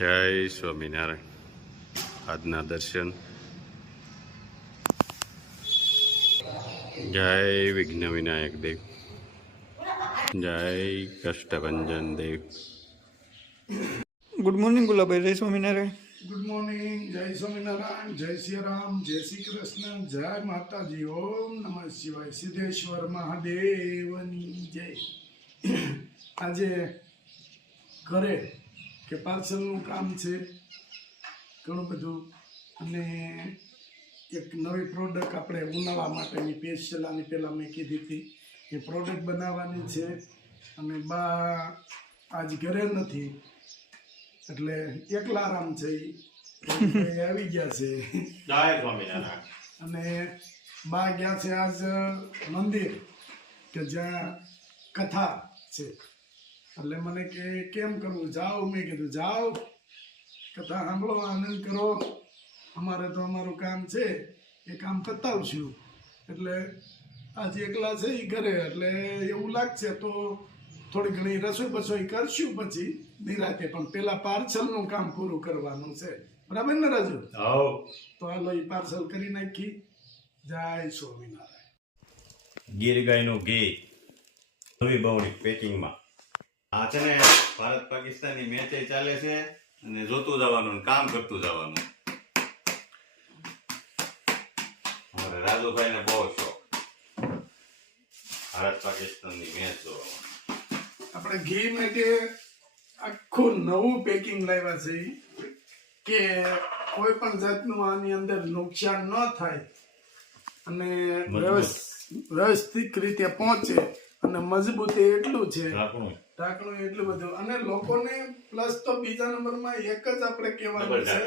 જય સ્વામિનારાયણ. આજના દર્શન. જય વિઘ્ન વિનાયક દેવ, જય કષ્ટભંજન દેવ. Good morning Gulabbhai. જય સ્વામિનારાયણ. Good morning. જય સ્વામિનારાયણ. જય શ્રી રામ. જય શ્રી કૃષ્ણ. જય માતાજી. ઓમ નમઃ શિવાય. સિદ્ધેશ્વર મહાદેવની જય. આજે ઘરે કે પાર્સલનું કામ છે ઘણું બધું, અને એક નવી પ્રોડક્ટ આપણે ઉનાળા માટેની સ્પેશિયલ આની પહેલાં મેં કીધી હતી એ પ્રોડક્ટ બનાવવાની છે. અને બા આજ ઘરે નથી એટલે એકલા આરામ છે, એ આવી ગયા છે. જય સ્વામિનારાયણ. અને બા ગયા છે આજ મંદિર કે જ્યાં કથા છે. એટલે મને કે કેમ કરવું, જાઓ. મેં કીધું જાઓ, કથા સાંભળો, આનંદ કરો. અમારે તો અમારું કામ છે એ કામ પતાવશું. એટલે આજે એકલા છે એ ઘરે, એટલે એવું લાગશે તો થોડી ઘણી રસોઈ બસોઈ કરશું પછી નિરાતે, પણ પેલા પાર્સલનું કામ પૂરું કરવાનું છે. બરાબર ને રાજુ? તો હાલો એ પાર્સલ કરી નાખી. જય સ્વામિનારાયણ. ગીર ગાયનું ઘી નવી બવણી પેકિંગમાં. આ છે ને ભારત પાકિસ્તાનની મેચ ચાલે છે અને જોતું જવાનું, કામ કરતું જવાનું. અમારે રાજુભાઈને બહુ શોખ ભારત પાકિસ્તાનની મેચ જોવાનો. આપણે ઘી માટે આખું નવું પેકિંગ લાવ્યા છે કે કોઈ પણ જાતનું આની અંદર નુકસાન ન થાય અને વ્યવસ્થિત રીતે પહોંચે, અને મજબૂતી એટલું છે, ઢાંકણું એટલું બધું. અને લોકોને પ્લસ તો બીજા નંબરમાં એક જ આપણે કહેવાનું છે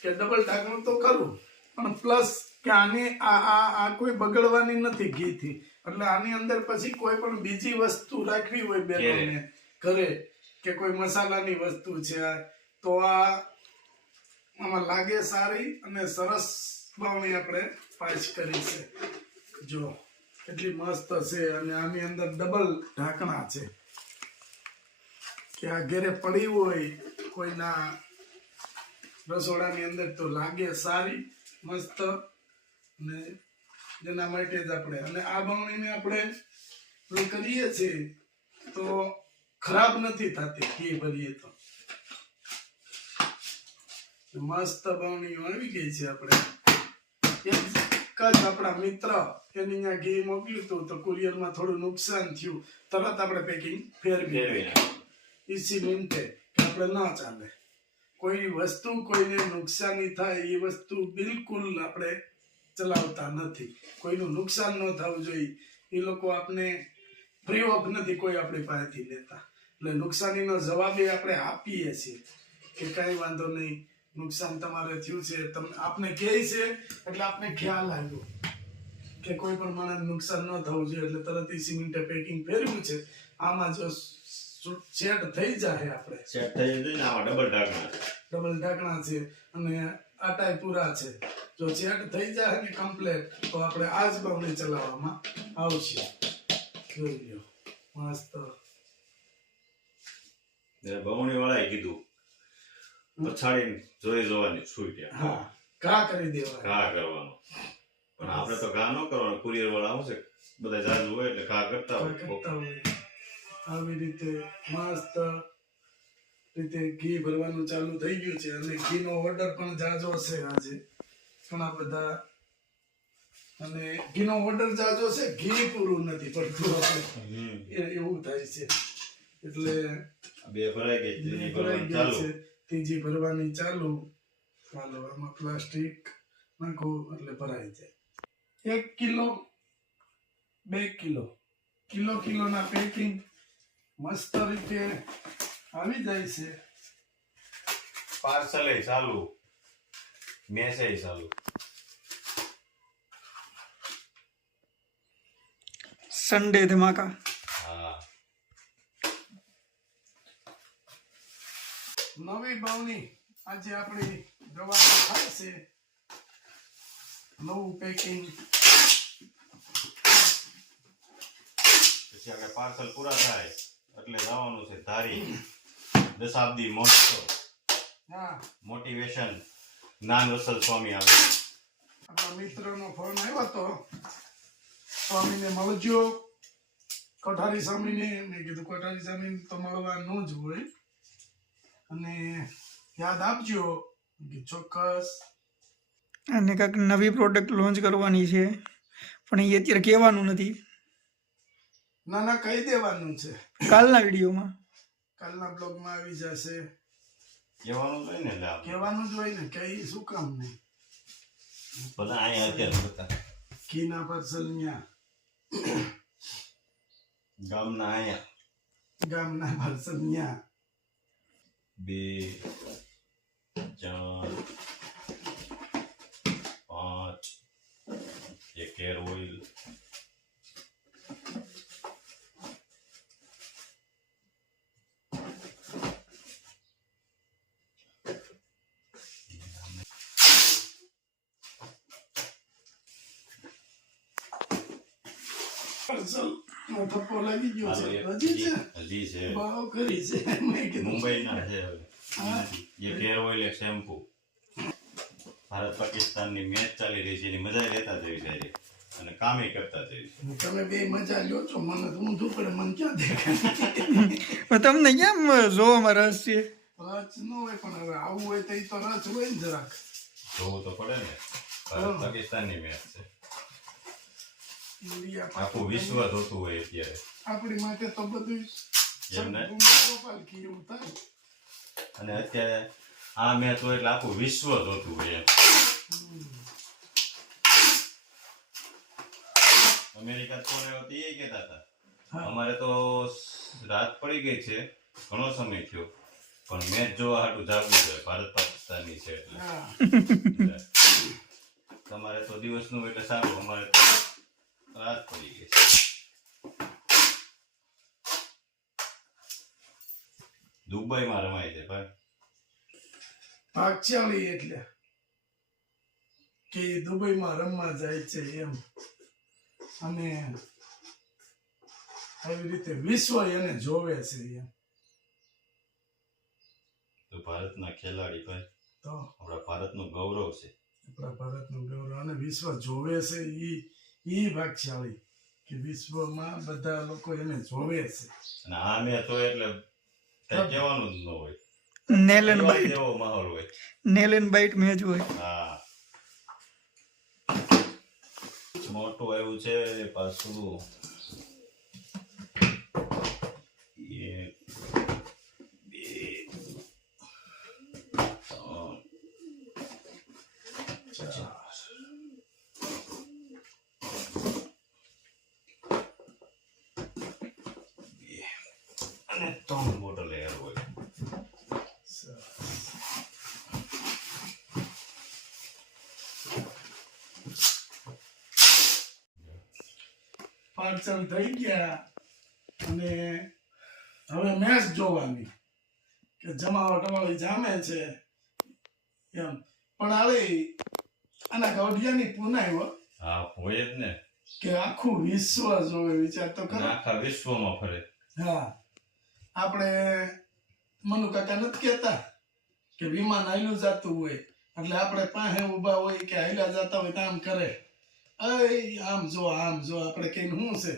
કે ડબલ ઢાંકણું તો ખરું, પણ પ્લસ કે આની આ કોઈ બગડવાની નથી ઘીથી. એટલે આની અંદર પછી કોઈ પણ બીજી વસ્તુ રાખવી હોય બેનોને ઘરે, કે કોઈ મસાલાની વસ્તુ છે, તો આમાં લાગે સારી અને સરસ બાવણી આપણે પાસ કરી છે. જો કેટલી મસ્ત છે. અને આની અંદર ડબલ ઢાંકણા છે કે આ ઘરે પડી હોય કોઈના રસોડાની અંદર તો લાગે સારી મસ્ત. ને જેના માટે જ આપણે, અને આ બાવણીને આપણે કરીએ છીએ તો ખરાબ નથી થતી. ઘી ભરીએ તો મસ્ત બાવણીઓ આવી ગઈ છે. આપણે એક જ આપણા મિત્ર એની અહીંયા ઘી મોકલ્યું હતું તો કુરિયરમાં થોડું નુકસાન થયું, તરત આપણે પેકિંગ ફેરવી ઇસી મિનિટે, કે આપણે ના ચાલે. કોઈ વસ્તુ કોઈને નુકસાની થાય એ વસ્તુ બિલકુલ આપણે ચલાવતા નથી. કોઈનું નુકસાન ન થવું જોઈએ. એ લોકો આપણે ફ્રી ઓફ નથી કોઈ આપણી પાસેથી લેતા. એટલે નુકસાનીનો જવાબ એ આપણે આપીએ છીએ કે કાંઈ વાંધો નહીં, નુકસાન તમારે થયું છે, તમને આપને કહે છે એટલે આપને ખ્યાલ આવ્યો કે કોઈ પણ માણસ નુકસાન ન થવું જોઈએ. એટલે તરત ઇસી મિનિટે પેકિંગ ફેરવ્યું છે. આમાં જો સેટ થઈ જાય, આપણે સેટ થઈ જશે ને. આમાં ડબલ ઢાંકણા છે અને આટાય પૂરા છે. જો સેટ થઈ જાય ને કમ્પ્લેટ, તો આપણે આ જ બાવણી ચલાવવામાં આવશે. જોઈ લો મસ્ત. બવણી વાળાએ કીધું પછાડીને જોઈ જોવાની છૂટ. હા, ઘા કરી દેવા, ઘા કરવાનો. પણ આપણે તો ઘા ન કરવાનો. કુરિયર વાળા શું છે, બધા જાજુ હોય એટલે ઘા કરતા હોય. આવી રીતે મસ્ત રીતે ઘી ભરવાનું ચાલુ થઈ ગયું છે. અને ઘીનો ઓર્ડર પણ જાજો છે આજે, ઘણા બધા. અને ઘીનો ઓર્ડર જાજો છે, ઘી પૂરું નથી પડતું આપણે, એવું થાય છે. એટલે બે ભરાઈ ગઈ, ત્રીજી ભરવાની ચાલુ. ચાલો, આમાં પ્લાસ્ટિક નાખો એટલે ભરાઈ જાય. 1 કિલો 2 કિલો કિલોના પેકિંગ મસ્ત રીતે આવી જાય છે. પાર્સલ ચાલુ, મેસેજ ચાલુ. સન્ડે ધમાકા. હા, નવી બાવણી આજે આપણી જોવાની થાય છે. નવું પેકિંગ. પછી આપણે પાર્સલ પૂરા થાય એટલે જવાનું છે ધારી દશાબ્દી મહોત્સવ. મોટિવેશન જ્ઞાન વસલ સ્વામી આવે છે. આપણા મિત્રનો ફોન આવ્યો હતો, સ્વામીને મળજો, કોઠારી સ્વામીને. મેં કીધું કોઠારી સ્વામીને તો મળવાનું જ હોય, અને યાદ આપજો. મેં કીધું ચોક્કસ. અને કાંઈક નવી પ્રોડક્ટ લોન્ચ કરવાની છે, પણ એ અત્યારે કહેવાનું નથી. ના ના, કહી દેવાનું છે, કાલના વિડીયોમાં, કાલના બ્લોગમાં આવી જશે. કહેવાનું જોઈએ ને, એટલે આપણે કહેવાનું જ હોય ને, કઈ શું કામ નહીં. બધા અહીંયા અત્યારે બધા ઘીના પરસલિયા ગામના અહીંયા ગામના પરસલિયા 2 4 5 એક હેર ઓઇલ, પરસલ નો થપ્પો લાગી ગયો છે. હજી છે હજી છે, ભાવ કરી છે. મેં કીધું મુંબઈના છે. હા. એક હેર ઓઇલ, એક શેમ્પુ. ભારત પાકિસ્તાનની મેચ ચાલી રહી છે, એની મજા લેતા જવી જાય અને કામે કરતા જવી. તમે બે મજા લ્યો છો, મને તો ઊંધું પડે, મને ક્યાં દેખાય. પણ તમને કેમ જોવામાં રસ છે? રસ ન હોય, પણ હવે આવું હોય તો ઈ તો રસ હોય ને જરાક. જોવું તો પડે ને. ભારત પાકિસ્તાનની મેચ છે, ઇન્ડિયા આખું વિશ્વ જોતું હોય અત્યારે. આપણી માટે તો બધું એમને? ગોપાલ કી એવું થાય. અને અત્યારે આ મેચ હોય એટલે આખું વિશ્વ જોતું હોય એમ. અમેરિકા કોણ આવ્યો હતો એ કહેતા હતા, હા. અમારે તો રાત પડી ગઈ છે, ઘણો સમય થયો, પણ મેચ જોવા હાટું જાગવું છે. ભારત પાકિસ્તાનની છે એટલે. હા. એટલે તમારે તો દિવસનું એટલે સારું, અમારે તો રાત પડી ગઈ છે. દુબઈમાં રમાય છે ભાઈ. ભાગશાળી એટલે કે ઈ દુબઈમાં રમવા જાય છે એમ, અને આવી રીતે વિશ્વ એને જોવે છે એમ. તો ભારતના ખેલાડી ભાઈ, તો આપણા ભારતનું ગૌરવ છે. આપણા ભારતનું ગૌરવ, અને વિશ્વ જોવે છે ઈ ભાગશાળી, કે વિશ્વમાં બધા લોકો એને જોવે છે. અને આ મેચ હોય એટલે કઈ કહેવાનું જ ન હોય. નેલ એન્ડ બાઇટ, એવો માહોલ હોય. નેલ એન્ડ બાઇટ મેચ હોય. હા, મોટું આવ્યું છે પાછું. 1 2 3 4 અને 3 બોટલ એર હોય. પાર્સલ થઈ ગયા, અને હવે મેચ જોવાની, કે જમાવટ વાળી જામે છે એમ. પણ હાલે આના ગૌઢિયાની પુનાઈ હો, હા, હોય જ ને. કે આખું વિશ્વ જોવે. વિચાર તો અને કરો. આખા વિશ્વમાં ફરે. હા, આપણે મનુ કાકા નથી કહેતા કે વિમાન હાલ્યું જાતું હોય એટલે આપણે પાસે ઊભા હોય કે હાલ્યા જતા હોય તો આમ કરે, આમ જો આપણે કઈ શું છે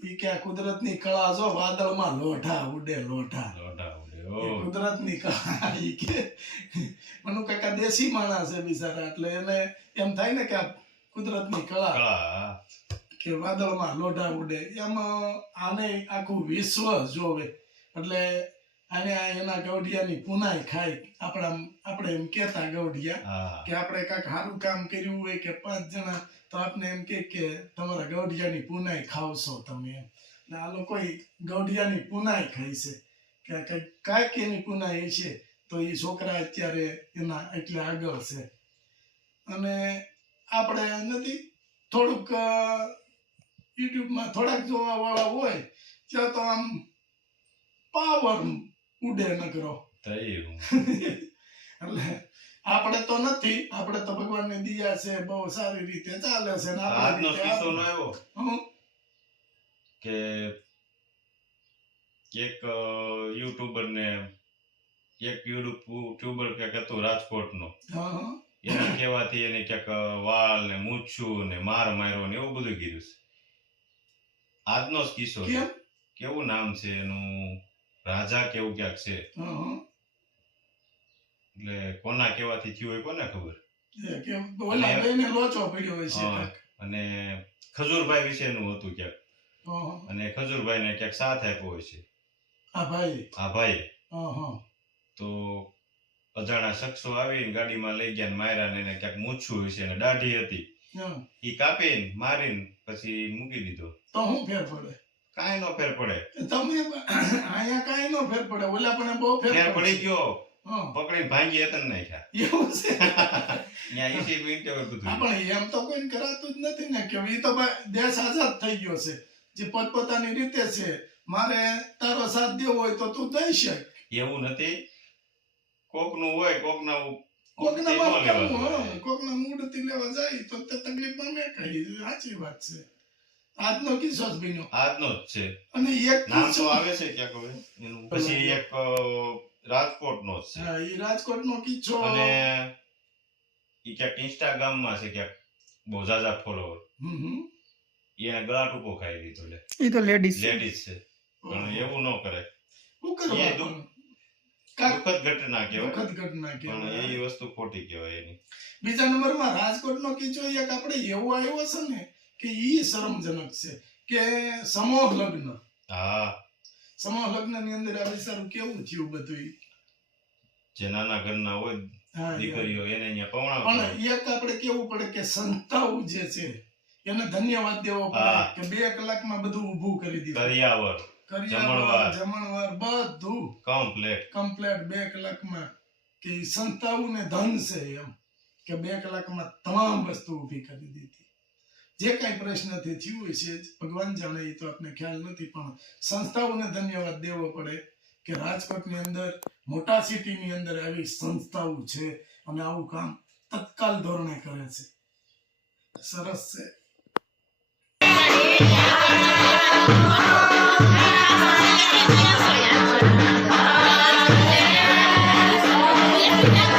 ઈ કે કુદરતની કળા જો, વાદળમાં લોઢા ઉડે, લોઢા. લોઢા ઉડે. એ ઓ, કુદરતની કળા. ઈ કે મનુ કાકા દેશી માણસ છે બિચારા, એટલે એને એમ થાય ને કે આ કુદરતની કળા, કળા. કે વાદળમાં લોઢા ઉડે. એમ આને આખું વિશ્વ જોવે, એટલે આને એના ગૌઢિયાની પુનાઈ ખાય. આપણે એમ કહેતા ગૌઢિયા, હા, કે આપણે કાંઈક સારું કામ કર્યું હોય કે 5 જણા, તો આપણે એમ કે તમારા ગૌઢિયાની પુનાઈ ખાવશો તમે એમ. ને આ લોકો ગૌઢિયાની પુનાઈ ખાય છે, કે કાંઈક એની પુનાઈ છે, તો એ છોકરા અત્યારે એના એટલે આગળ છે. અને આપણે નથી થોડુંક યુટ્યુબમાં થોડાક જોવા વાળા હોય ત્યાં તો આમ પાવર ઉડે નકરો. થયું. એટલે આપણે તો નથી, આપણે તો ભગવાનની દયા છે, બહુ સારી રીતે ચાલે છે. ને આજનો આપણા કિસ્સો રીતે નો આવ્યો હું કે એક યુટ્યુબર ને એક ટ્યુબર ક્યાંક હતું રાજકોટનો, હા હા એના કહેવાથી એને ક્યાંક વાળ ને મૂછું ને માર માર્યો ને એવું બધું કીધું છે. આજનો જ કિસ્સો છે. કેમ કેવું નામ છે એનું, રાજા કેવું ક્યાંક છે. હા હા એટલે કોના કહેવાથી થયું હોય કોને ખબર. એ કેમ ઓલા બેને લોચો પડ્યો હોય છે હા. કાંઈક. અને ખજૂરભાઈ વિશેનું હતું ક્યાંક, હા હા અને ખજૂરભાઈને ક્યાંક સાથ આપ્યો હોય છે આ ભાઈ આ ભાઈ. હા હા તો અજાણા શખ્સો આવીને ગાડીમાં લઈ ગયા ને માર્યા ને એને ક્યાંક મૂછું હોય છે અને દાઢી હતી, હા ઈ કાપીને મારીને પછી મૂકી દીધો. તો શું ફેર પડે કાંઈ નો ફેર પડે. તમે અહીંયા કાંઈ નો ફેર પડે ઓલા પણ બહુ ફેર ફેર પડે પડી ગયો, હા પકડીને ભાંગી હતા નાખ્યા. એવું છે ત્યાં 20 મિનિટે હોય બધું. હા, પણ એમ તો કોઈ કરાતું જ નથી ને કે ઈ તો ભાઈ દેશ આઝાદ થઈ ગયો છે, જે પોતપોતાની રીતે છે. મારે તારો સાથ દેવો હોય તો તું દઈ શક. એવું નથી, કોકનું હોય કોકના કોકના ઈ નો માં લેવા કેવું, જોઈએ. હા, કોકના મૂડથી લેવા જાય તો તે તકલીફમાં મેં કહી સાચી વાત છે. આજનો કિસ્સો જ બન્યો. આજનો જ છે. અને એક નામ કિસ્સો તો આવે છે ક્યાંક હવે એનું. પછી એક રાજકોટનો જ છે, હા ઈ રાજકોટનો કિસ્સો અને ઈ ક્યાંક ઇન્સ્ટાગ્રામમાં છે ક્યાંક બહુ ઝાઝા ફોલોવર. હમ હમ એને ગળા ટૂંકો ખાઈ દીધો. લે એ તો લેડીઝ છે. લેડીઝ છે, પણ એવું ન કરે. શું એ કરવા દુઃખદ ઘટના કહેવાય, દુઃખદ ઘટના પણ કહેવાય. એ વસ્તુ ખોટી કહેવાય એની. બીજા નંબરમાં રાજકોટનો કિસ્સો એક આપણે એવો આવ્યો છે ને કે ઈ શરમજનક છે કે સમૂહ લગ્ન. હા, સમૂહ લગ્નની અંદર આ વિચારું કેવું થયું બધું ઈ. જે નાના ઘરના હોય હા, દીકરીઓ એને અહીંયા પવણાવતા પણ હોય. એક આપણે કેવું પડે કે સંસ્થાઓ જે છે એને ધન્યવાદ દેવો પડે હા. કે 2 કલાકમાં બધું ઊભું કરી દીધું. કરિયાવર કરિયાવર, જમણવાર બધું કમ્પ્લેટ. કમ્પ્લેટ 2 કલાકમાં. કે ઈ સંસ્થાઓને ધન છે એમ કે 2 કલાકમાં તમામ વસ્તુ ઊભી કરી દીધી. જે કાંઈ પ્રશ્નથી થયું હોય છે ભગવાન જાણે, એ તો આપણે ખ્યાલ નથી, પણ સંસ્થાઓને ધન્યવાદ દેવો પડે કે રાજકોટની અંદર મોટા સિટીની અંદર આવી સંસ્થાઓ છે અને આવું કામ તત્કાલ ધોરણે કરે છે. સરસ છે. Yeah.